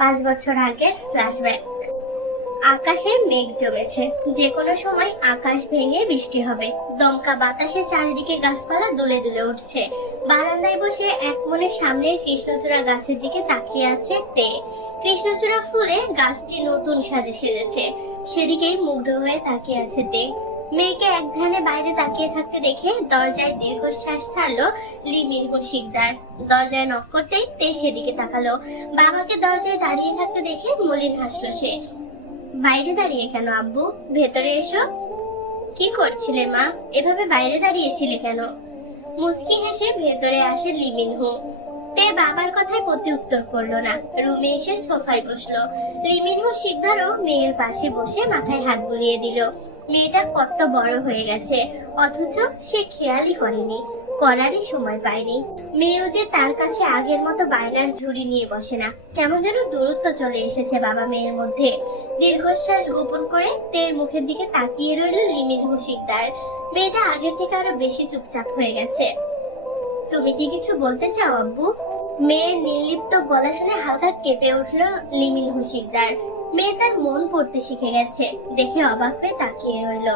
পাঁচ বছর আগের ফ্ল্যাশব্যাক। আকাশে মেঘ জমেছে, যে কোনো সময় আকাশ ভেঙে বৃষ্টি হবে। দমকা বাতাসে চারিদিকে গাছপালা দুলে দুলে উঠছে। বারান্দায় বসে এক মনে সামনের কৃষ্ণচূড়া গাছের দিকে তাকিয়ে আছে তে। কৃষ্ণচূড়া ফুলে গাছটি নতুন সাজে সেজেছে, সেদিকেই মুগ্ধ হয়ে তাকিয়ে আছে তে। মেয়েকে এক ধ্যানে বাইরে তাকিয়ে থাকতে দেখে দরজায় দীর্ঘশ্বাস ছাড়লো লিমির শিকদার। দরজায় নক করতেই তে সেদিকে তাকালো। বাবাকে দরজায় দাঁড়িয়ে থাকতে দেখে মলিন হাসলো সে। বাইরে দাঁড়িয়ে কেন আব্বু, ভেতরে এসো। কি করছিলে মা, এভাবে বাইরে দাঁড়িয়েছিলে কেন? মুস্কি হেসে ভেতরে আসে লিমিনহু। তে বাবার কথায় প্রতি উত্তর করলো না, রুমে এসে সোফায় বসলো। লিমিনহু শিকদারও মেয়ের পাশে বসে মাথায় হাত বুলিয়ে দিল। মেয়েটা কত বড় হয়ে গেছে, অথচ সে খেয়ালই করেনি, করারই সময় পায়নি। মেয়েও যে তার কাছে আগের মতো বায়নার ঝুড়ি নিয়ে বসে না, কেমন যেন দূরত্ব চলে এসেছে বাবা মেয়ের মধ্যে। দীর্ঘশ্বাস গোপন করে তের মুখের দিকে তাকিয়ে রইল লিমিনহু শিকদার। মেয়েটা আগের থেকে আরো বেশি চুপচাপ হয়ে গেছে। তুমি কি কিছু বলতে চাও আব্বু? মেয়ের নির্লিপ্ত গলা শুনে হালকা কেঁপে উঠল লিমিনহু শিকদার। মেয়ে তার মন পড়তে শিখে গেছে দেখে অবাক হয়ে তাকিয়ে রইল।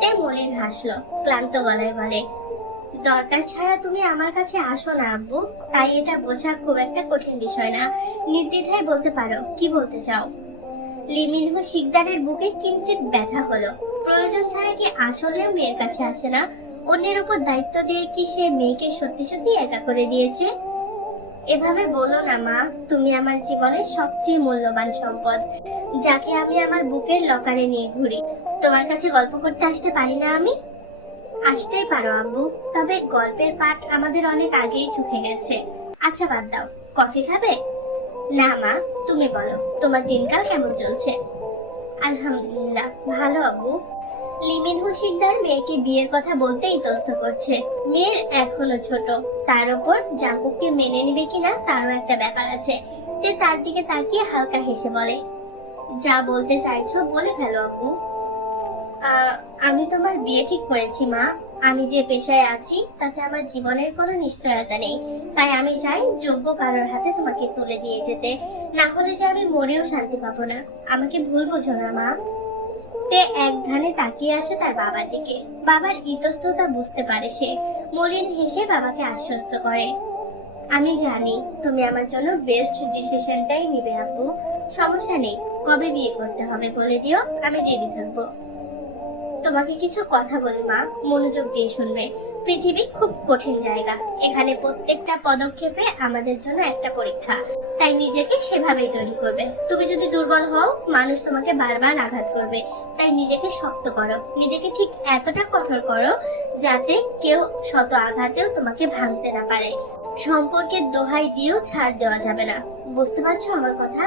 তে মলিন হাসলো, ক্লান্ত গলায় বলে, দরকার ছাড়া তুমি আমার কাছে আসো না আব্বু, তাই এটা বোঝা খুব একটা কঠিন বিষয় না। নির্দ্বিধায় বলতে পারো, কি বলতে চাও? লিমিনহু শিকদারের বুকে কিঞ্চিত ব্যথা হলো। প্রয়োজন ছাড়া কি আসলেও মেয়ের কাছে আসে না? অন্যের উপর দায়িত্ব দিয়ে কি সে মেয়েকে সত্যি সত্যি একা করে দিয়েছে? এভাবে বলো না মা, তুমি আমার জীবনের সবচেয়ে মূল্যবান সম্পদ, যাকে আমি আমার বুকের লকারে নিয়ে ঘুরি। তোমার কাছে গল্প করতে আসতে পারি না আমি? আসতেই পারো আব্বু, তবে গল্পের পাঠ আমাদের অনেক আগেই চুকে গেছে। আচ্ছা বাদ দাও, কফি খাবে? না মা, তুমি বলো, তোমার দিনকাল কেমন চলছে? আলহামদুলিল্লাহ ভালো আব্বু। লিমিনহু শিকদার মেয়েকে বিয়ের কথা বলতেই ইতস্ত করছে। মেয়ের এখনো ছোট, তার উপর জাঙ্কুককে মেনে নিবে কিনা তারও একটা ব্যাপার আছে। তে তার দিকে তাকিয়ে হালকা হেসে বলে, যা বলতে চাইছো বলে ফেলো আব্বু। আমি তোমার বিয়ে ঠিক করেছি মা। আমি যে পেশায় আছি তাতে আমার জীবনের কোনো নিশ্চয়তা নেই, তাই আমি চাই যোগ্য কারোর হাতে তোমাকে তুলে দিয়ে যেতে, না হলে যে আমি মরেও শান্তি পাবো না। আমাকে ভুল বোঝো না মা। তে এক ধ্যানে তাকিয়ে আছে তার বাবার দিকে। বাবার ইতস্ততা বুঝতে পারে সে। মলিন হেসে বাবাকে আশ্বস্ত করে, আমি জানি তুমি আমার জন্য বেস্ট ডিসিশনটাই নিবে আব্বু। সমস্যা নেই, কবে বিয়ে করতে হবে বলে দিও, আমি রেডি থাকবো। তোমাকে কিছু কথা বলি মা, মনোযোগ দিয়ে শুনবে। পৃথিবী খুব কঠিন জায়গা, এখানে প্রত্যেকটা পদক্ষেপে আমাদের জন্য একটা পরীক্ষা, তাই নিজেকে সেভাবেই তৈরি করবে। তুমি যদি দুর্বল হও, মানুষ তোমাকে বারবার আঘাত করবে, তাই নিজেকে শক্ত করো, নিজেকে ঠিক এতটা কঠোর করো যাতে কেউ শত আঘাতেও তোমাকে ভাঙতে না পারে। সম্পর্কের দোহাই দিয়েও ছাড় দেওয়া যাবে না, বুঝতে পারছো আমার কথা?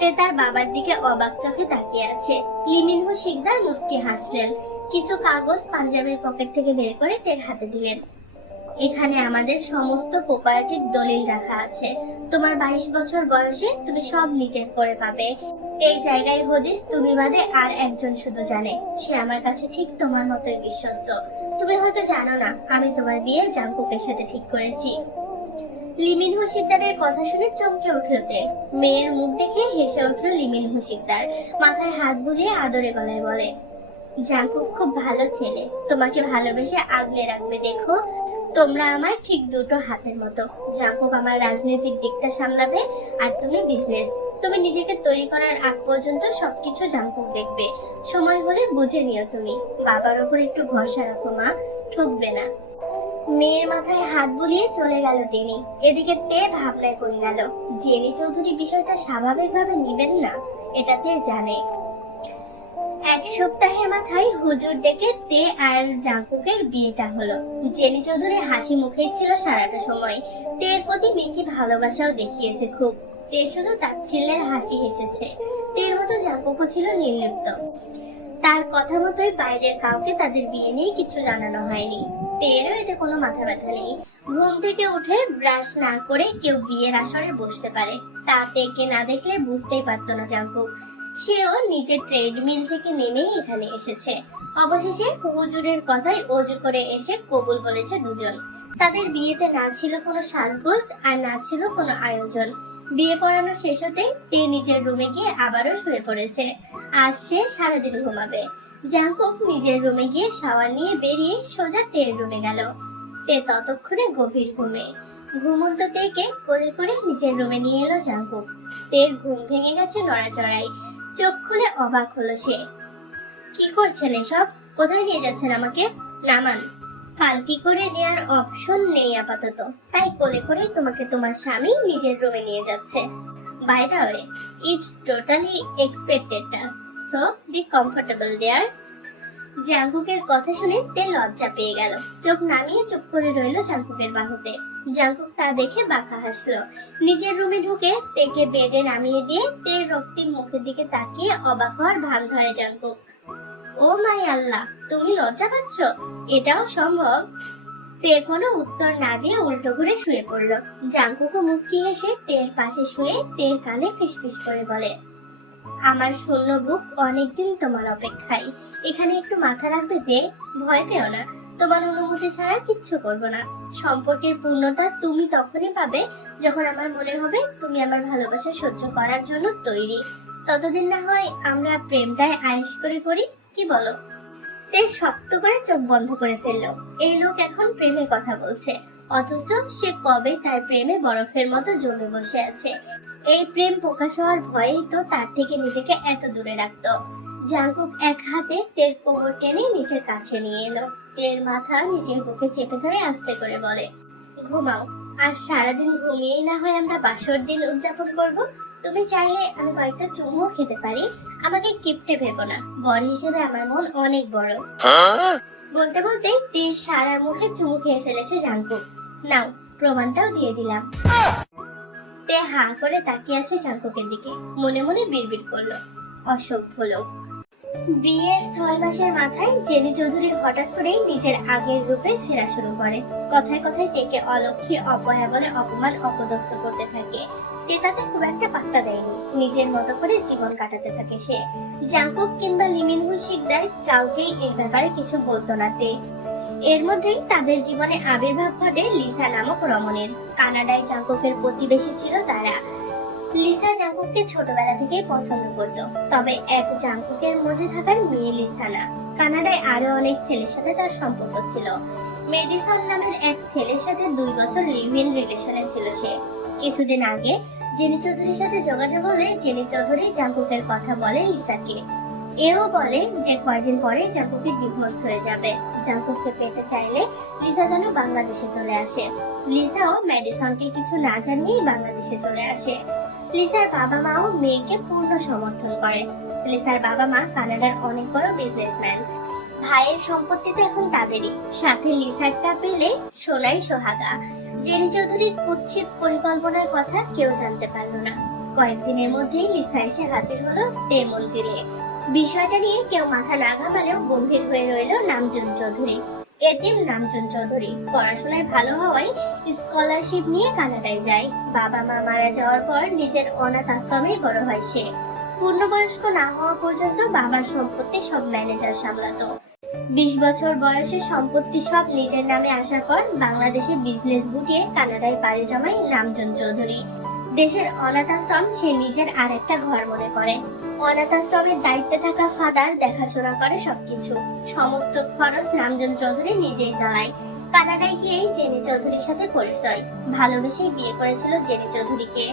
তে তার বাবার দিকে অবাক চোখে তাকিয়ে আছে। লিমিনহু শিকদার মুস্কি হাসলেন, কিছু কাগজ পাঞ্জাবের পকেট থেকে বের করে তের হাতে দিলেন। এখানে আমাদের সমস্ত প্রপার্টির দলিল রাখা আছে। তোমার 22 বছর বয়সে তুমি সব নিজের করে পাবে। এই জায়গায় হদিস তুমি বাদে আর একজন শুধু জানে, সে আমার কাছে ঠিক তোমার মতোই বিশ্বস্ত। তুমি হয়তো জানো না, আমি তোমার বিয়ে জাঙ্কুকের সাথে ঠিক করেছি। লিমিনহু শিকদারের কথা শুনে চমকে উঠল তে। মেয়ের মুখ দেখে হেসে উঠল লিমিনহু শিকদার, মাথায় হাত বুলিয়ে আদরে গলায় বলে, জাঙ্কুক খুব ভালো ছেলে, তোমাকে ভালোবেসে আগলে রাখবে। দেখো, তোমরা আমার ঠিক দুটো হাতের মতো। জাঙ্কুক আমার রাজনৈতিক দিকটা সামলাবে, আর তুমি বিজনেস। তুমি নিজেকে তৈরি করার আগ পর্যন্ত সবকিছু জাঙ্কুক দেখবে। সময় হলে বুঝে নিও তুমি। বাবার উপর একটু ভরসা রাখো মা, ঠকবে না। মেয়ের মাথায় হাত বুলিয়ে চলে গেল তিনি। এদিকে তে ভাবনায় পড়ে গেল, জেনি চৌধুরী বিষয়টা স্বাভাবিকভাবে নিবেন না, এটাতে জানে। এক সপ্তাহের মাথায় হুজুর ডেকে তে আর জাঙ্কুকের বিয়েটা হলো। জেনি চৌধুরী হাসি মুখেই ছিল সারাটা সময়। তের প্রতি মেকি ভালোবাসাও দেখিয়েছে খুব। তে শুধু তাচ্ছিল্যের হাসি হেসেছে। তের মতো জাঙ্কুকও ছিল নির্লিপ্ত। তার কথা মতোই বাইরের কাউকে তাদের বিয়ে নিয়ে কিছু জানানো হয়নি। তেরও এতে কোনো মাথা ব্যথা নেই। ঘুম থেকে উঠে ব্রাশ না করে কেউ বিয়ের আসরে বসতে পারে, তা তেকে না দেখলে বুঝতেই পারতো না জাঙ্কুক। সেও নিজের ট্রেডমিল থেকে নেমেই এখানে এসেছে। অবশেষে হুজুরের কথায় অজু করে এসে কবুল বলেছে দুজন। তাদের বিয়েতে না ছিল কোনো সাজগোজ আর না ছিল কোনো আয়োজন। বিয়ে পড়ানো শেষ হতেই তে নিজের রুমে গিয়ে আবারও শুয়ে পড়েছে। আজ সে সারাদিন ঘুমাবে। জাঙ্কুক নিজের রুমে গিয়ে শাওয়ার নিয়ে বেরিয়ে সোজা তের রুমে গেল। তে ততক্ষণে গভীর ঘুমে। ঘুমন্ত তেকে কোলে করে নিজের রুমে নিয়ে এলো জাঙ্কুক। তের ঘুম ভেঙে গেছে নড়াচড়ায়। চোখ খুলে অবাক হলো সে। কি করছেন এসব? কোথায় নিয়ে যাচ্ছেন আমাকে? নামান। পালকি করে নেয়ার অপশন নেই আপাতত, তাই কোলে করে তোমাকে তোমার স্বামী নিজের রুমে নিয়ে যাচ্ছে। By the way, it's totally expected task, so be comfortable there. জাঙ্কুকের কথা শুনে তে লজ্জা পেয়ে গেল। চোখ নামিয়ে চুপ করে রইল জাঙ্কুকের বাহুতে। জাঙ্কুক তা দেখে বাঁকা হাসলো। নিজের রুমে ঢুকে তেকে বেডে নামিয়ে দিয়ে তের রক্তিম মুখের দিকে তাকিয়ে অবাক হওয়ার ভান ধরে জাঙ্কুক। ও মাই আল্লাহ, তুমি লজ্জা পাচ্ছ? এটাও সম্ভব? তে কোনো উত্তর না দিয়ে উল্টো ঘুরে শুয়ে পড়ল। জাঙ্কুকও মুচকি হেসে তের পাশে শুয়ে তের কানে ফিসফিস করে বলে, আমার শূন্য বুক অনেকদিন তোমার অপেক্ষায়। এখানে একটু মাথা রাখবে তে। ভয় পেও না, তোমার অনুমতি ছাড়া কিচ্ছু করব না। সম্পর্কের পূর্ণতা তুমি তখনই পাবে যখন আমার মনে হবে তুমি আমার ভালোবাসা সহ্য করার জন্য তৈরি। ততদিন না হয় আমরা প্রেমটায় আয়েশ করে করি, কি বলো? তে শক্ত করে চোখ বন্ধ করে ফেললো। এই লোক এখন প্রেমের কথা বলছে, অথচ সে কবে তার প্রেমে বরফের মতো জমে বসে আছে। এই প্রেম প্রকাশ হওয়ার ভয়েই তো তার থেকে নিজেকে এত দূরে রাখতো। জাঙ্কুক এক হাতে তের কোমর টেনে নিজের কাছে নিয়ে এলো। তের মাথা নিজের বুকে চেপে ধরে আস্তে করে বলে, ঘুমাও। আজ সারাদিন ঘুমিয়েই না হয় আমরা বাসর দিন উদযাপন করব। তুমি চাইলে আমি কয়েকটা চুমুও খেতে পারি। আমাকে কিপটে ভেবো না, বর হিসেবে আমার মন অনেক বড়। বলতে বলতে তীর সারা মুখে চুমু খেয়ে ফেলেছে জাঙ্কুক। নাও, প্রমাণটাও দিয়ে দিলাম। তে হা করে তাকিয়ে আছে জাঙ্কুকের দিকে। মনে মনে বিড়বিড় করলো, অসভ্য লোক। বিয়ের 6 মাসের মাথায় জেনি চৌধুরী হঠাৎ করেই নিজের আগের রূপে ফেরা শুরু করে। কথায় কথায় তেকে অলক্ষী অপয়া বলে অপমান অপদস্থ করতে থাকে। তে তাতে খুব একটা পাত্তা দেয়নি, নিজের মতো করে জীবন কাটাতে থাকে সে। জাঙ্কুক কিংবা লিমিনহু শিকদার কাউকেই এই ব্যাপারে কিছু বলতো না তে। এর মধ্যেই তাদের জীবনে আবির্ভাব ঘটে লিসা নামক রমণীর। কানাডায় জাঙ্কুকের প্রতিবেশী ছিল তারা। লিসা জাঙ্কুককে ছোটবেলা থেকেই পছন্দ করত, তবে এক জাঙ্কুকের মধ্যে থাকার মেয়ে লিসা না। কানাডায় আরো অনেক ছেলের সাথে তার সম্পর্ক ছিল। মেডিসন নামের এক ছেলের সাথে 2 বছর লিভ ইন রিলেশনে ছিল সে। কিছুদিন আগে জেনি চৌধুরীর সাথে যোগাযোগ হলে জেনি চৌধুরী জাঙ্কুকের কথা বলে লিসাকে। এও বলে যে কয়েকদিন পরে জাঙ্কুকের ডিভোর্স হয়ে যাবে। জাঙ্কুককে পেতে চাইলে লিসা যেন বাংলাদেশে চলে আসে। লিসাও মেডিসনকে কিছু না জানিয়েই বাংলাদেশে চলে আসে। লিসার বাবা মাও মেয়েকে পূর্ণ সমর্থন করে। লিসার বাবা মা কানাডার অনেক বড় বিজনেসম্যান। ভাইয়ের সম্পত্তি তো এখন তাদেরই, সাথে লিসারটা পেলে সোনাই সোহাগা। জেনি চৌধুরীর কুৎসিত পরিকল্পনার কথা কেউ জানতে পারলো না। কয়েকদিনের মধ্যেই লিসা এসে হাজির হলো তে মঞ্জিলে। বিষয়টা নিয়ে কেউ মাথা না ঘামালেও গম্ভীর হয়ে রইল নামজুন চৌধুরী। এতিম নামজুন চৌধুরী পড়াশোনায় ভালো হওয়ায় স্কলারশিপ নিয়ে কানাডায় যায়। বাবা মা মারা যাওয়ার পর নিজের অনাথ আশ্রমে বড় হয় সে। পূর্ণবয়স্ক না হওয়া পর্যন্ত বাবার সম্পত্তি সব ম্যানেজার সামলাতো। 20 বছর বয়সে সম্পত্তি সব নিজের নামে আসার পর বাংলাদেশে বিজনেস গুটিয়ে কানাডায় পাড়ি জমায় নামজুন চৌধুরী। দেশের অনাথ আশ্রম সে নিজের আরেকটা ঘর মনে করে। অনাথ আশ্রমের দায়িত্বে থাকা ফাদার দেখাশোনা করে সবকিছু। সমস্ত খরচ নামজুন চৌধুরী নিজেই চালায়। কানাডায় গিয়েই জেনি চৌধুরীর সাথে পরিচয়। ভালোবেসেই বিয়ে করেছিল জেনি চৌধুরীকে।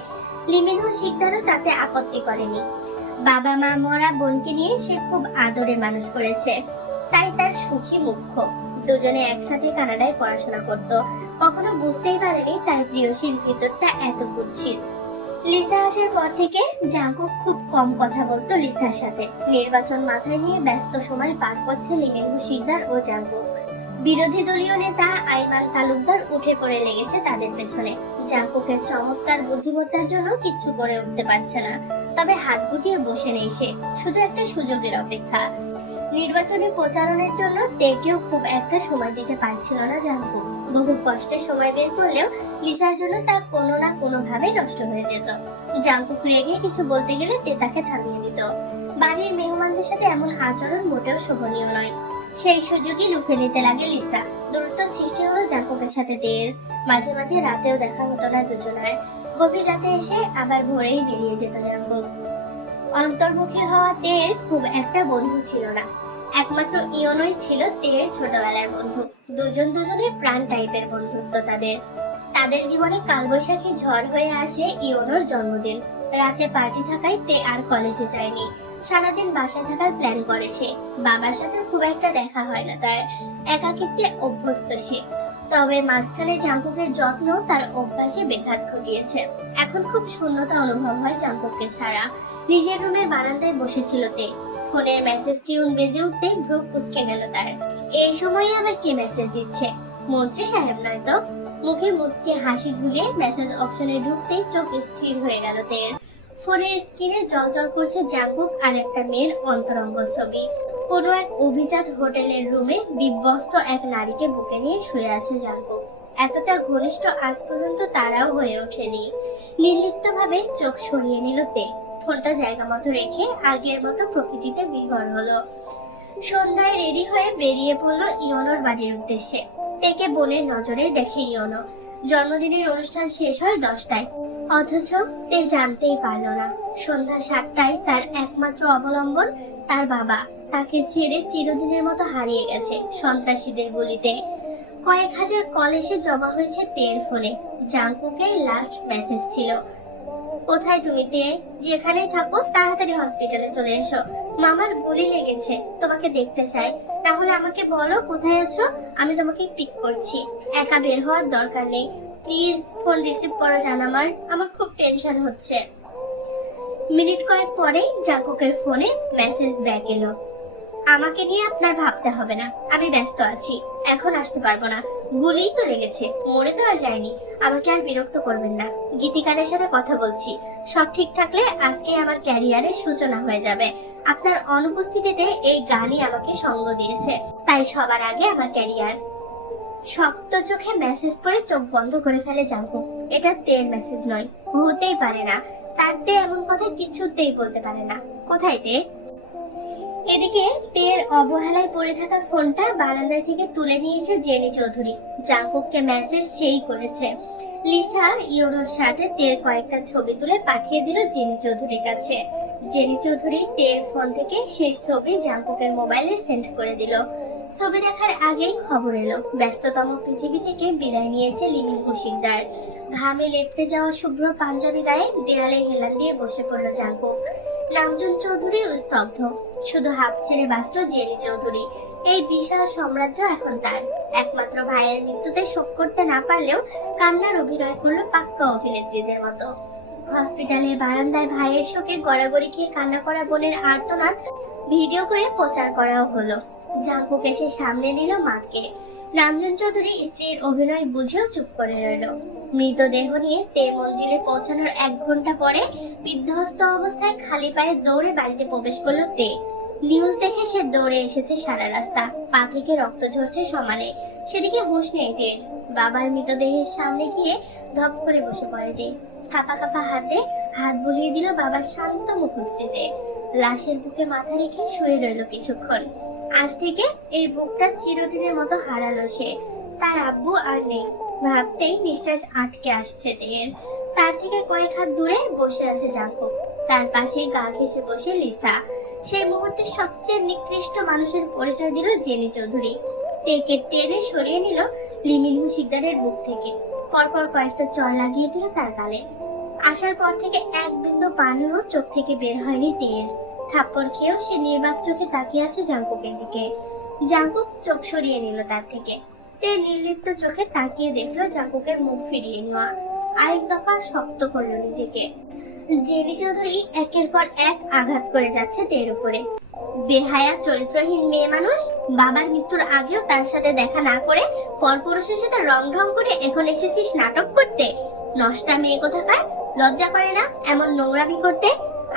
লিমিনহু শিকদারও তাতে আপত্তি করেনি। বাবা মা মরা বোনকে নিয়ে সে খুব আদরে মানুষ করেছে, তাই তার সুখী মুখ্য। দুজনে একসাথে কানাডায় পড়াশোনা করত। কখনো বুঝতেই পারেনি তার প্রিয়সীর ভিতরটা এত কুৎসিত। লিসা আসার পর থেকে জাঙ্কুক খুব কম কথা বলতো লিসার সাথে। নির্বাচন মাথায় নিয়ে ব্যস্ত সময় পার করছে লিমিনহু শিকদার ও জাঙ্কুক। বিরোধী দলীয় নেতা আইমান তালুকদার উঠে পড়ে লেগেছে তাদের পেছনে। জাঙ্কুকের চমৎকার বুদ্ধিমত্তার জন্য কিচ্ছু করে উঠতে পারছে না, তবে হাত গুটিয়ে বসে নেই সে, শুধু একটা সুযোগের অপেক্ষা। নির্বাচনী প্রচারণের জন্য তেকেও খুব একটা সময় দিতে পারছিল না জাঙ্কুক। বহু কষ্টে সময় বের করলেও লিসার জন্য তা কোনো না কোনো ভাবে নষ্ট হয়ে যেত। জাঙ্কুক রেগে কিছু বলতে গেলে তে তাকে থামিয়ে দিত। বাড়ির মেহমানদের সাথে এমন আচরণ মোটেও শোভনীয় নয়। সেই সুযোগই লুফে নিতে লাগে লিসা। দূরত্ব সৃষ্টি হলো জাঙ্কুকের সাথে তের। মাঝে মাঝে রাতেও দেখা হতো না দুজনের। গভীর রাতে এসে আবার ভোরেই বেরিয়ে যেত জাঙ্কুক। অন্তর্মুখী হওয়া তের খুব একটা বন্ধু ছিল না। একমাত্র ইয়নই ছিল তের ছোটবেলার বন্ধু। দুজন দুজনের প্রাণ টাইপের বন্ধুত্ব তাদের। তাদের জীবনে কালবৈশাখী ঝড় হয়ে আসে ইয়নোর জন্মদিন। রাতে পার্টি থাকায় তে আর কলেজে যায়নি। সারাদিন বাসায় থাকার প্ল্যান করে সে। বাবার সাথে খুব একটা দেখা হয় না তার। একাকিত্বে অভ্যস্ত সে। তবে মাঝখানে জাঙ্কুকের যত্ন তার অভ্যাসে বেঘাত ঘটিয়েছে। এখন খুব শূন্যতা অনুভব হয় জাঙ্কুককে ছাড়া। নিজের রুমের বারান্দায় বসেছিল তে। ফোনের মেসেজ টিউন বেজে উঠতে ভ্রু কুঁচকে গেল তার। এই সময় আবার কে মেসেজ দিচ্ছে? মন্ত্রী সাহেব নয় তো? মুখে মুচকে হাসি ঝুলিয়ে মেসেজ অপশনে ঢুকতেই চোখ স্থির হয়ে গেল তের। ফোনের স্ক্রিনে জলজল করছে জাঙ্কুক আর একটা মেয়ের অন্তরঙ্গ ছবি। কোনো এক অভিজাত হোটেলের রুমে বিবস্ত এক নারীকে বুকে নিয়ে শুয়ে আছে জাঙ্কুক। এতটা ঘনিষ্ঠ আজ পর্যন্ত তারাও হয়ে ওঠেনি। নির্লিপ্তভাবে চোখ সরিয়ে নিল তে। ফোনটা জায়গা মতো রেখে আগের মতো প্রকৃতিতে বিভোর হলো। সন্ধ্যায় রেডি হয়ে বেরিয়ে পড়লো ইয়নোর বাড়ির উদ্দেশ্যে। তেকে বোনের নজরে দেখে ইয়নো। জন্মদিনের অনুষ্ঠান শেষ হয় 10টায়, অথচ তে জানতেই পারল না সন্ধ্যা 7টায় তার একমাত্র অবলম্বন তার বাবা তাকে ছেড়ে চিরদিনের মতো হারিয়ে গেছে সন্ত্রাসীদের গুলিতে। কয়েক হাজার কল এসে জমা হয়েছে তের ফোনে। জাঙ্কুকের লাস্ট মেসেজ ছিল, কোথায় তুমি তে? যেখানেই থাকো তাড়াতাড়ি হসপিটালে চলে এসো। মামার গুলি লেগেছে, তোমাকে দেখতে চাই। তাহলে আমাকে বলো কোথায় আছো, আমি তোমাকে পিক করছি। একা বের হওয়ার দরকার নেই। প্লিজ ফোন রিসিভ করো জান, আমার খুব টেনশন হচ্ছে। মিনিট কয়েক পরেই জাঙ্কুকের ফোনে মেসেজ ব্যাক এলো, আমাকে নিয়ে আপনার ভাবতে হবে না, আমি ব্যস্ত আছি, এখন আসতে পারবো না। গুলিই তো লেগেছে, মরে তো আর যায়নি। আমাকে আর বিরক্ত করবেন না, গীতিকারের সাথে কথা বলছি। সব ঠিক থাকলে আজকে আমার ক্যারিয়ারের সূচনা হয়ে যাবে। আপনার অনুপস্থিতিতে এই গানই আমাকে সঙ্গ দিয়েছে, তাই সবার আগে আমার ক্যারিয়ার। শক্ত চোখে মেসেজ পড়ে চোখ বন্ধ করে ফেলে জাঙ্কুক। এটা তের মেসেজ নয়, হতেই পারে না। তার তে এমন কথা কিছুতেই বলতে পারে না। কোথায় তে? এদিকে তের অবহেলায় পড়ে থাকা ফোনটা বারান্দা থেকে তুলে নিয়েছে জেনি চৌধুরী। জাঙ্কুককে মেসেজ সেই করেছে। লিসা ইয়োনোর সাথে তের কয়েকটা ছবি তুলে পাঠিয়ে দিল জেনি চৌধুরীর কাছে। জেনি চৌধুরী তের ফোন থেকে সেই ছবি জাঙ্কুকের মোবাইলে সেন্ড করে দিল। ছবি দেখার আগেই খবর এলো, ব্যস্ততম পৃথিবী থেকে বিদায় নিয়েছে লিমিন মুশিকদার। ঘামে লেপটে যাওয়া শুভ্র পাঞ্জাবি গায়ে দেয়ালে হেলান দিয়ে বসে পড়ল জাঙ্কুক। রামজন চৌধুরী স্তব্ধ, শুধু হাফ ছেড়ে বাঁচল জেনি চৌধুরী। এই বিশাল সাম্রাজ্য এখন তার। একমাত্র ভাইয়ের মৃত্যুতে শোক করতে না পারলেও কান্নার অভিনয় করলো পাক্কা অভিনেত্রীদের মতো। হসপিটালের বারান্দায় ভাইয়ের শোকে গড়াগড়ি খেয়ে কান্না করা বোনের আর্তনাদ ভিডিও করে প্রচার করাও হলো। জাঙ্কুক এসে সামনে নিল মাকে। রামজন চৌধুরী স্ত্রীর অভিনয় বুঝেও চুপ করে রইল। মৃতদেহ নিয়ে তে মঞ্জিলে পৌঁছানোর 1 ঘন্টা পরে বিধ্বস্ত অবস্থায় খালি পায়ে দৌড়ে বাড়িতে প্রবেশ করলো তে। নিউজ দেখে সে দৌড়ে এসেছে সারা রাস্তা, পা থেকে রক্ত ঝরছে সমানে। সেদিকে হুঁশ নেই তের। বাবার মৃতদেহের সামনে গিয়ে ধপ করে বসে পড়ে তে। কাপা কাপা হাতে হাত বুলিয়ে দিল বাবার শান্ত মুখশ্রীতে। লাশের বুকে মাথা রেখে শুয়ে রইল কিছুক্ষণ। আজ থেকে এই বুকটা চিরদিনের মতো হারালো সে। তার আব্বু আর নেই, ভাবতেই নিঃশ্বাস আটকে আসছে তের। তার থেকে কয়েক হাত দূরে বসে আছে জাঙ্কুক। তার পাশে গা ঘেঁষে বসে লিসা। সেই মুহূর্তে সবচেয়ে নিকৃষ্ট মানুষের পরিচয় দিল জেনি চৌধুরী। তেকে টেনে সরিয়ে নিল লিমিন মুশিকদারের বুক থেকে। পরপর কয়েকটা চড় লাগিয়ে দিল তার গালে। আসার পর থেকে এক বিন্দু পানিও চোখ থেকে বের হয়নি তের। থাপ্পড় খেয়েও সে নির্বাক চোখে তাকিয়ে আছে জাঙ্কুকের দিকে। জাঙ্কুক চোখ সরিয়ে নিল তার থেকে। তে নির্লিপ্ত চোখে তাকিয়ে দেখলো জাঙ্কুকের মুখ ফিরিয়ে নেওয়া। আরেক দফা শক্ত করলো নিজেকে। জেনি চৌধুরী একের পর এক আঘাত করে যাচ্ছে তের উপরে। বেহায়া চরিত্রহীন মেয়ে মানুষ, বাবার মৃত্যুর আগেও তার সাথে দেখা না করে পরপুরুষের সাথে রং ঢং করে এখন এসেছিস নাটক করতে। নষ্টা মেয়ে কোথাকার, লজ্জা করে না এমন নোংরামি করতে?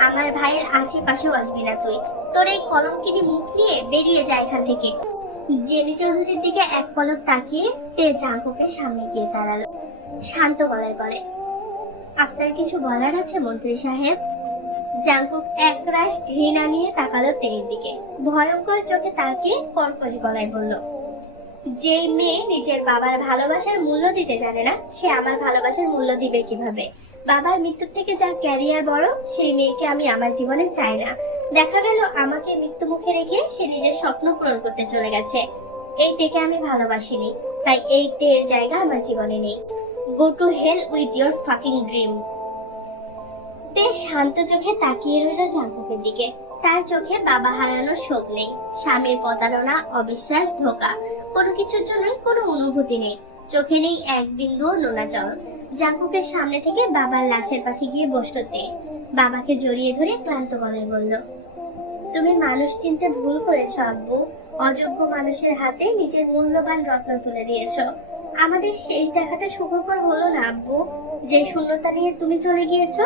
আমার ভাইয়ের আশেপাশেও আসবি না তুই। তোর এই কলঙ্কিনী মুখ নিয়ে বেরিয়ে যায় এখান থেকে। জেনি চৌধুরীর দিকে এক পলক তাকিয়ে তে জাঙ্কুকে সামনে গিয়ে দাঁড়ালো। শান্ত গলায় বলে, আপনার কিছু বলার আছে মন্ত্রী সাহেব? জাঙ্কুক একরাশ ঘৃণা নিয়ে তাকালো তের দিকে, ভয়ঙ্কর চোখে তাকিয়ে কর্কশ গলায় বলল, যেই মেয়ে নিজের বাবার ভালোবাসার মূল্য দিতে জানে না, সে আমার ভালোবাসার মূল্য দিবে কিভাবে? বাবার মৃত্যুর থেকে যার ক্যারিয়ার বড়, সেই মেয়েকে আমি আমার জীবনে চাই না। দেখা গেল আমাকে মৃত্যু মুখে রেখে সে নিজের স্বপ্ন পূরণ করতে চলে গেছে। এই তেকে আমি ভালোবাসিনি, তাই এই তের জায়গা আমার জীবনে নেই। Go to hell with your fucking dream. তে শান্ত চোখে তাকিয়ে রইল জাঙ্কুকের দিকে। তার চোখে বাবা হারানোর শোক নেই, স্বামীর প্রতারণা, অবিশ্বাস, ধোঁকা, কোনো কিছুর জন্যই কোনো অনুভূতি নেই। চোখে নেই এক বিন্দুও নোনা জল। জাঙ্কুকের সামনে থেকে বাবার লাশের পাশে গিয়ে বসলো তে। বাবাকে জড়িয়ে ধরে ক্লান্ত গলায় বলল, তুমি মানুষ চিনতে ভুল করেছো আব্বু। অযোগ্য মানুষের হাতে নিজের মূল্যবান রত্ন তুলে দিয়েছো। আমাদের শেষ দেখাটা সুখকর হলো না আব্বু। যে শূন্যতা নিয়ে তুমি চলে গিয়েছো,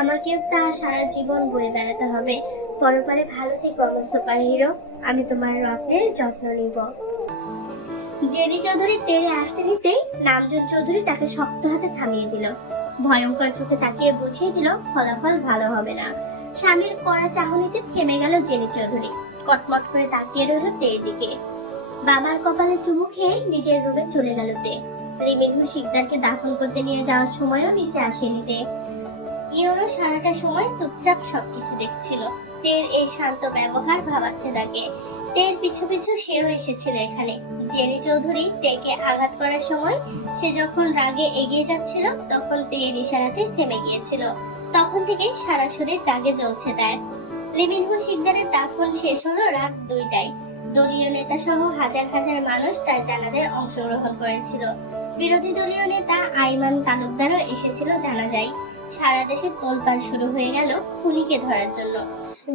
আমাকেও তা সারা জীবন বয়ে বেড়াতে হবে। পরপারে ভালো থেকো আমার সুপার হিরো। আমি তোমার রত্নের যত্ন নিব। জেনি চৌধুরী তেরে আসতে নিতেই নামজুন চৌধুরী তাকে শক্ত হাতে থামিয়ে দিল। ভয়ঙ্কর চোখে তাকিয়ে বুঝিয়ে দিল ফলাফল ভালো হবে না। স্বামীর কড়া চাহনিতে থেমে গেল জেনি চৌধুরী। কটমট করে তাকিয়ে রইল তের দিকে। বাবার কপালে চুমু খেয়ে নিজের রুমে চলে গেল তে। লিমিনহু শিকদারকে দাফন করতে নিয়ে যাওয়ার সময়ও নিচে আসেনি তে। ইওনো সারাটা সময় চুপচাপ সবকিছু দেখছিল। তের এই শান্ত ব্যবহার ভাবাচ্ছে তাকে। তের পিছু পিছু সেও এসেছিল এখানে। জেনি চৌধুরী তেকে আঘাত করার সময় সে যখন রাগে এগিয়ে যাচ্ছিল, তখন তের ইশারাতে থেমে গিয়েছিল। তখন থেকেই সারা শরীর রাগে জ্বলছে তার। লিমিনহু শিকদারের দাফন শেষ হলো রাত 2টায়। দলীয় নেতা সহ হাজার হাজার মানুষ তার জানাজায় অংশগ্রহণ করেছিল। বিরোধী দলীয় নেতা আইমান তালুকদারও এসেছিল জানাজায়। সারা দেশে তোলপাড় শুরু হয়ে গেল খুনিকে ধরার জন্য।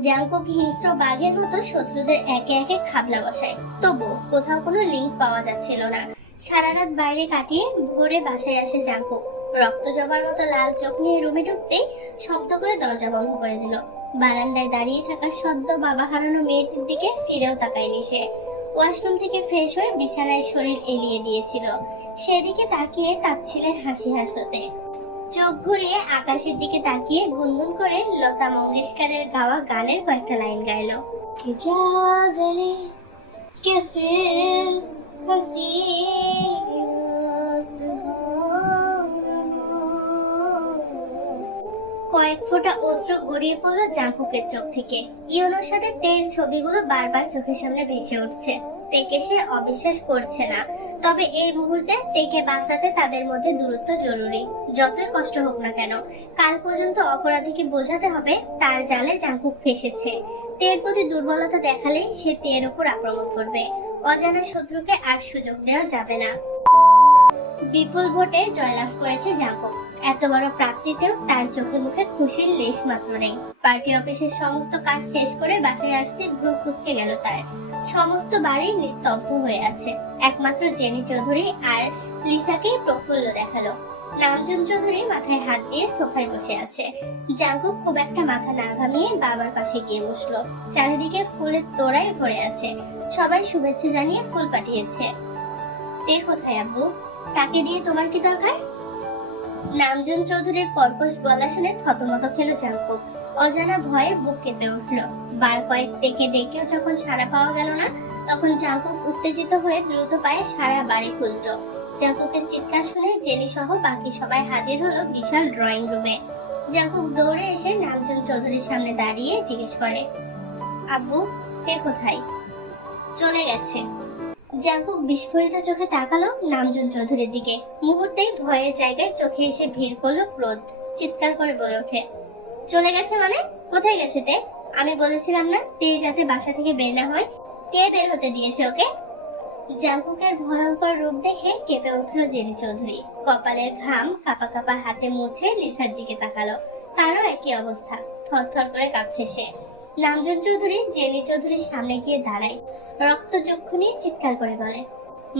জাঙ্কুক হিংস্র বাঘের মতো শত্রুদের একে একে খাবলা বসায়, তবু কোথাও কোনো লিঙ্ক পাওয়া যাচ্ছিল না। সারা রাত বাইরে কাটিয়ে ভোরে বাসায় আসে জাঙ্কুক। রক্ত জবার মতো লাল চোখ নিয়ে রুমে ঢুকতেই শব্দ করে দরজা বন্ধ করে দিল। বারান্দায় দাঁড়িয়ে থাকা সদ্য বাবা হারানো মেয়েটির দিকে ফিরেও তাকায়নি সে। ওয়াশরুম থেকে ফ্রেশ হয়ে বিছানায় শরীর এলিয়ে দিয়েছিল। সেদিকে তাকিয়ে তাচ্ছিলের হাসি হাসতে। চোখ ঘুরিয়ে আকাশের দিকে তাকিয়ে গুনগুন করে লতা মঙ্গেশকরের গাওয়া গানের কয়েকটা লাইন গাইল। কে জাগলে কে ফির হসি কয়েক ফোঁটা অশ্রু গড়িয়ে পড়লো জাঙ্কুকের চোখ থেকে। ইওনোর সাথে তের ছবিগুলো বারবার চোখের সামনে ভেসে উঠছে। তেকে সে অবিশ্বাস করছে না, তবে এই মুহূর্তে তেকে বাঁচাতে তাদের মধ্যে দূরত্ব জরুরি। যতই কষ্ট হোক না কেন, কাল পর্যন্ত অপরাধীকে বোঝাতে হবে তার জালে জাঙ্কুক ফেসেছে। তের প্রতি দুর্বলতা দেখালেই সে তের উপর আক্রমণ করবে। অজানা শত্রুকে আর সুযোগ দেওয়া যাবে না। বিপুল ভোটে জয়লাভ করেছে জাঙ্কুক। এত বড় প্রাপ্তিতেও তার চোখে মুখে খুশির লেশ মাত্র নেই। পার্টি অফিসের সমস্ত কাজ শেষ করে বাসায় আসতে ভ্রু কুঁচকে গেল তার। সমস্ত বাড়ি নিস্তব্ধ হয়ে আছে। একমাত্র জেনি চৌধুরী আর লিসাকেই প্রফুল্ল দেখালো। নামজুন চৌধুরী মাথায় হাত দিয়ে সোফায় বসে আছে। জাঙ্কুক খুব একটা মাথা না ঘামিয়ে বাবার পাশে গিয়ে বসলো। চারিদিকে ফুলের তোড়ায় ভরে আছে। সবাই শুভেচ্ছা জানিয়ে ফুল পাঠিয়েছে। তে কোথায় আব্বু? তাকে দিয়ে তোমার কি দরকার? নামজুন চৌধুরীর কর্কশ গলা শুনে থতমত খেলো জাঙ্কুক। অজানা ভয়ে বুক কেঁপে উঠলো। বার কয়েক থেকে ডেকেও যখন সাড়া পাওয়া গেল না, তখন জাঙ্কুক উত্তেজিত হয়ে দ্রুত পায়ে সারা বাড়ি খুঁজলো। জাঙ্কুকের চিৎকার শুনে জেনি সহ বাকি সবাই হাজির হলো বিশাল ড্রয়িং রুমে। জাঙ্কুক দৌড়ে এসে নামজুন চৌধুরীর সামনে দাঁড়িয়ে জিজ্ঞেস করে, আব্বু তে কোথায়? চলে গেছে। জাঙ্কুক বিস্ফোরিত চোখে তাকালো নামজুন চৌধুরীর দিকে। মুহূর্তেই ভয়ের জায়গায় চোখে এসে ভিড় করলো ক্রোধ। চিৎকার করে বলে ওঠে, চলে গেছে মানে? কোথায় গেছে তে? আমি বলেছিলাম না তে যাতে বাসা থেকে বের না হয়? কে বের হতে দিয়েছে ওকে? জাঙ্কুকের ভয়ঙ্কর রূপ দেখে কেঁপে উঠলো জেনি চৌধুরী। কপালের ঘাম কাপা কাপা হাতে মুছে লিসার দিকে তাকালো। তারও একই অবস্থা, থরথর করে কাঁপছে সে। নামজন চৌধুরী জেনি চৌধুরীর সামনে গিয়ে দাঁড়ায়, রক্তচক্ষু নিয়ে চিৎকার করে বলে,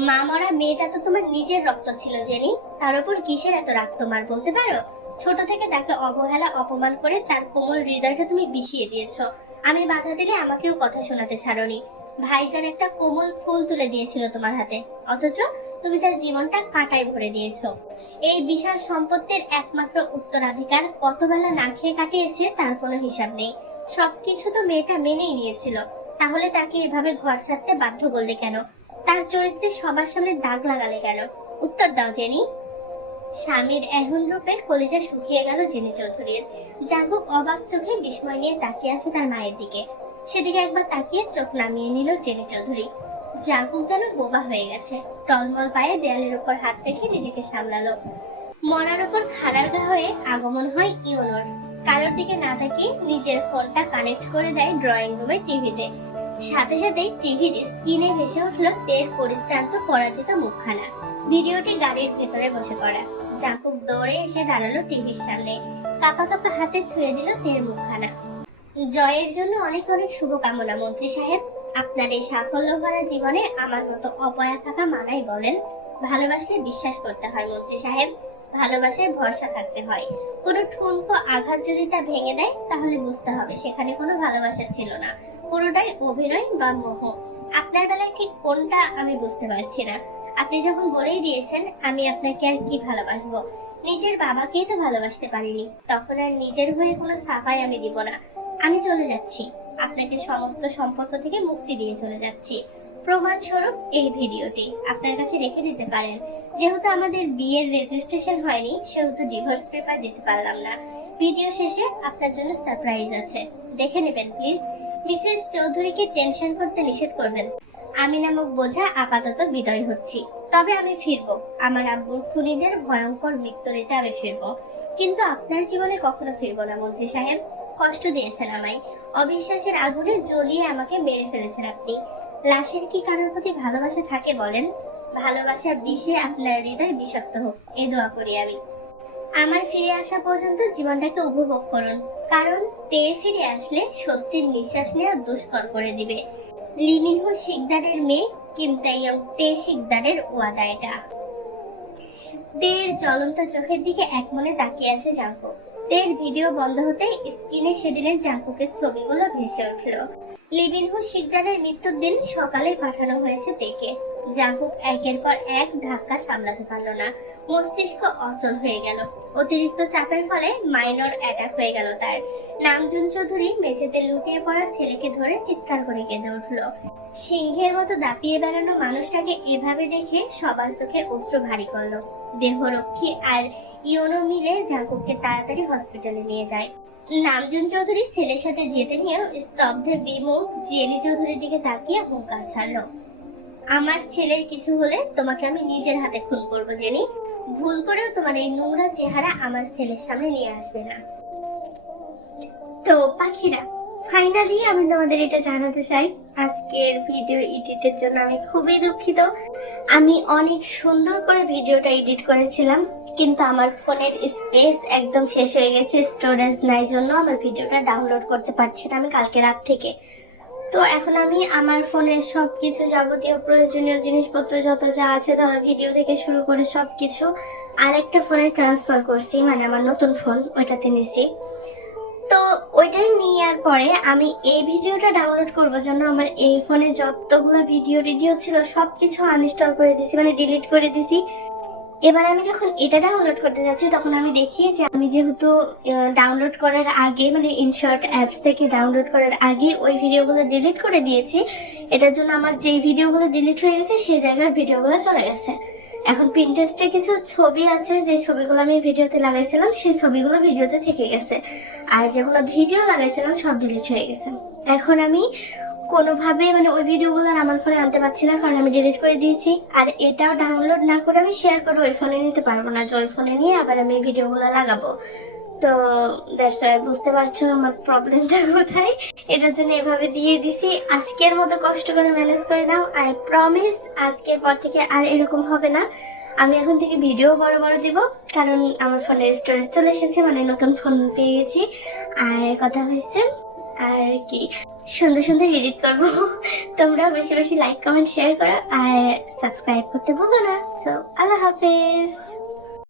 মা মরা মেয়েটা তো তোমার নিজের রক্ত ছিল জেনি, তার উপর কিসের এত রাগ তোমার বলতে পারো? ছোট থেকে তাকে অবহেলা অপমান করে তার কোমল হৃদয়টা তুমি বিষিয়ে দিয়েছো। আমি বাধা দিলে আমাকেও কথা শোনাতে ছাড়োনি। ভাইজান একটা কোমল ফুল তুলে দিয়েছিল তোমার হাতে, অথচ তুমি তার জীবনটা কাঁটায় ভরে দিয়েছো। এই বিশাল সম্পত্তির একমাত্র উত্তরাধিকার কত বেলা না খেয়ে কাটিয়েছে তার কোনো হিসাব নেই। সবকিছু তো মেয়েটা মেনেই নিয়েছিল, তাহলে তাকে এভাবে ঘর ছাড়তে বাধ্য করলে কেন? তার চরিত্রে সবার সামনে দাগ লাগালে কেন? উত্তর দাও জেনি। স্বামীর এহেন রূপে কলিজা শুকিয়ে গেল জেনি চৌধুরীর। জাঙ্কুক অবাক চোখে বিস্ময় নিয়ে তাকিয়ে আছে তার মায়ের দিকে। সেদিকে একবার তাকিয়ে চোখ নামিয়ে নিল জেনি চৌধুরী। জাঙ্কুক যেন বোবা হয়ে গেছে। টলমল পায়ে দেয়ালের উপর হাত রেখে নিজেকে সামলালো। মরার উপর খাড়ার গা হয়ে আগমন হয় ইওনোর। কারোর দিকে না তাকিয়ে নিজের ফোনটা কানেক্ট করে দেয় ড্রয়িং রুমের টিভিতে। সাথে সাথে টিভির স্ক্রিনে ভেসে উঠলো তের পরিশ্রান্ত পরাজিত মুখখানা। ভিডিওটি গাড়ির ভেতরে বসে পড়া। জাঙ্কুক দৌড়ে এসে দাঁড়ালো টিভির সামনে, কাঁপা কাঁপা হাতে ছুঁয়ে দিল তের মুখখানা। জয়ের জন্য অনেক অনেক শুভকামনা মন্ত্রী সাহেব। আপনার এই সাফল্য ভরা জীবনে আমার মতো অপয়া থাকা মানাই বলেন। ভালোবাসলে বিশ্বাস করতে হয় মন্ত্রী সাহেব, ভালোবাসায় ভরসা থাকতে হয়। কোনো ঠুনকো আঘাত যদি তা ভেঙে দেয় তাহলে বুঝতে হবে সেখানে কোনো ভালোবাসা ছিল না, পুরোটাই অভিনয় বা মোহ। আপনার বেলায় ঠিক কোনটা আমি বুঝতে পারছি না। আপনি যখন বলেই দিয়েছেন আমি আপনাকে আর কি ভালোবাসবো, নিজের বাবাকেই তো ভালোবাসতে পারিনি, তখন আর নিজের হয়ে কোনো সাফাই আমি দিব না। আমি চলে যাচ্ছি, আপনাকে সমস্ত সম্পর্ক থেকে মুক্তি দিয়ে চলে যাচ্ছি। প্রমাণস্বরূপ এই ভিডিওটি আপনার কাছে রেখে দিতে পারেন। যেহেতু আমাদের বিয়ের রেজিস্ট্রেশন হয়নি সেহেতু ডিভোর্স পেপার দিতে পারলাম না। ভিডিও শেষে আপনার জন্য সারপ্রাইজ আছে, দেখে নেবেন প্লিজ। মিসেস চৌধুরীকে টেনশন করতে নিষেধ করবেন। আমি নামক বোঝা আপাতত বিদায় হচ্ছি, তবে আমি ফিরবো। আমার আব্বুর খুনিদের ভয়ঙ্কর মৃত্যু দিতে আমি ফিরবো, কিন্তু আপনার জীবনে কখনো ফিরবো না মন্ত্রী সাহেব। কষ্ট দিয়েছেন আমায়, অবিশ্বাসের আগুনে জ্বলিয়ে আমাকে মেরে ফেলেছেন আপনি। লাশের কি কারোর প্রতি ভালোবাসা থাকে বলেন? ভালোবাসা বিষে আপনার হৃদয় বিষাক্ত হোক, এ দোয়া করি আমি। আমার ফিরে আসা পর্যন্ত জীবনটাকে উপভোগ করুন, কারণ তে ফিরে আসলে স্বস্তির নিঃশ্বাস নেওয়া দুষ্কর করে দিবে। লিমিনহো শিকদারের মেয়ে কিম তাইয়ং তে শিকদারের ওয়াদা এটা। তের জ্বলন্ত চোখের দিকে একমনে তাকিয়ে আছে জাঙ্কুক। তের ভিডিও বন্ধ হতেই স্ক্রিনে সেদিনের জাঙ্কুকের ছবিগুলো ভেসে উঠলো। লিমিনহো শিকদারের মৃত্যুর দিন সকালে পাঠানো হয়েছে তেকে। জাঙ্কুক একের পর এক ধাক্কা সামলাতে পারলো না, মস্তিষ্ক অচল হয়ে গেল। অতিরিক্ত চাপের ফলে মাইনর অ্যাটাক হয়ে গেল তার। নামজুন চৌধুরী মেঝেতে লুটিয়ে পড়া ছেলেকে ধরে চিৎকার করে কেঁদে উঠলো। সিংহের মতো দাপিয়ে বেড়ানো মানুষটাকে এভাবে দেখে সবার চোখে অশ্রু ভারী করলো। দেহরক্ষী আর ইওনো মিলে জাঙ্কুককে তাড়াতাড়ি হসপিটালে নিয়ে যায়। নামজুন চৌধুরী ছেলের সাথে যেতে নিয়েও স্তব্ধে বিমুখ জেনি চৌধুরীর দিকে তাকিয়ে হুঙ্কার ছাড়লো, আমার ছেলের কিছু হলে তোমাকে আমি নিজের হাতে খুন করবো জেনি। ভুল করেও তোমার এই নোংরা চেহারা আমার ছেলের সামনে নিয়ে আসবে না। তো পাখিরা, ফাইনালি আমি তোমাদের এটা জানাতে চাই, আজকের ভিডিও এডিটের জন্য আমি খুবই দুঃখিত। আমি অনেক সুন্দর করে ভিডিওটা এডিট করেছিলাম, কিন্তু আমার ফোনের স্পেস একদম শেষ হয়ে গেছে, স্টোরেজ নাই জন্য আমার ভিডিওটা ডাউনলোড করতে পারছি না আমি কালকে রাত থেকে। তো এখন আমি আমার ফোনের সবকিছু যাবতীয় প্রয়োজনীয় জিনিসপত্র যত যা আছে, ধরো ভিডিও থেকে শুরু করে সবকিছু আরেকটা ফোনে ট্রান্সফার করছি, মানে আমার নতুন ফোন ওইটাতে নিচ্ছি। তো ওইটাই নেওয়ার পরে আমি এই ভিডিওটা ডাউনলোড করবার জন্য আমার এই ফোনে যতগুলো ভিডিও ছিল সবকিছু আনইনস্টল করে দিছি, মানে ডিলিট করে দিছি। এবার আমি যখন এটা ডাউনলোড করতে যাচ্ছি তখন আমি দেখি যে আমি যেহেতু ডাউনলোড করার আগে, মানে ইনশর্ট অ্যাপস থেকে ডাউনলোড করার আগে ওই ভিডিওগুলো ডিলিট করে দিয়েছি। এটার জন্য আমার যেই ভিডিওগুলো ডিলিট হয়ে গেছে সেই জায়গার ভিডিওগুলো চলে গেছে। এখন পিন্টারেস্টে কিছু ছবি আছে, যে ছবিগুলো আমি ভিডিওতে লাগাইছিলাম সেই ছবিগুলো ভিডিওতে থেকে গেছে, আর যেগুলো ভিডিও লাগাইছিলাম সব ডিলিট হয়ে গেছে। এখন আমি কোনোভাবে মানে ওই ভিডিওগুলো আমার ফোনে আনতে পারছি না, কারণ আমি ডিলিট করে দিয়েছি। আর এটাও ডাউনলোড না করে আমি শেয়ার করে ওই ফোনে নিতে পারবো না, যে ওই ফোনে নিয়ে আবার আমি ভিডিওগুলো লাগাবো। তো দ্যাটস ওয়াই, বুঝতে পারছো আমার প্রবলেমটা কোথায়। এটার জন্য এভাবে দিয়ে দিছি। আজকের মতো কষ্ট করে ম্যানেজ করে নাও, আই প্রমিস আজকের পর থেকে আর এরকম হবে না। আমি এখন থেকে ভিডিও বড় বড় দিব, কারণ আমার ফোনের স্টোরেজ চলে এসেছে, মানে নতুন ফোন পেয়ে গেছি। আর কথা হচ্ছে আর কি সুন্দর সুন্দর এডিট করবো। তোমরা বেশি বেশি লাইক কমেন্ট শেয়ার করো আর সাবস্ক্রাইব করতে ভুলো না। সো আল্লাহ হাফেজ।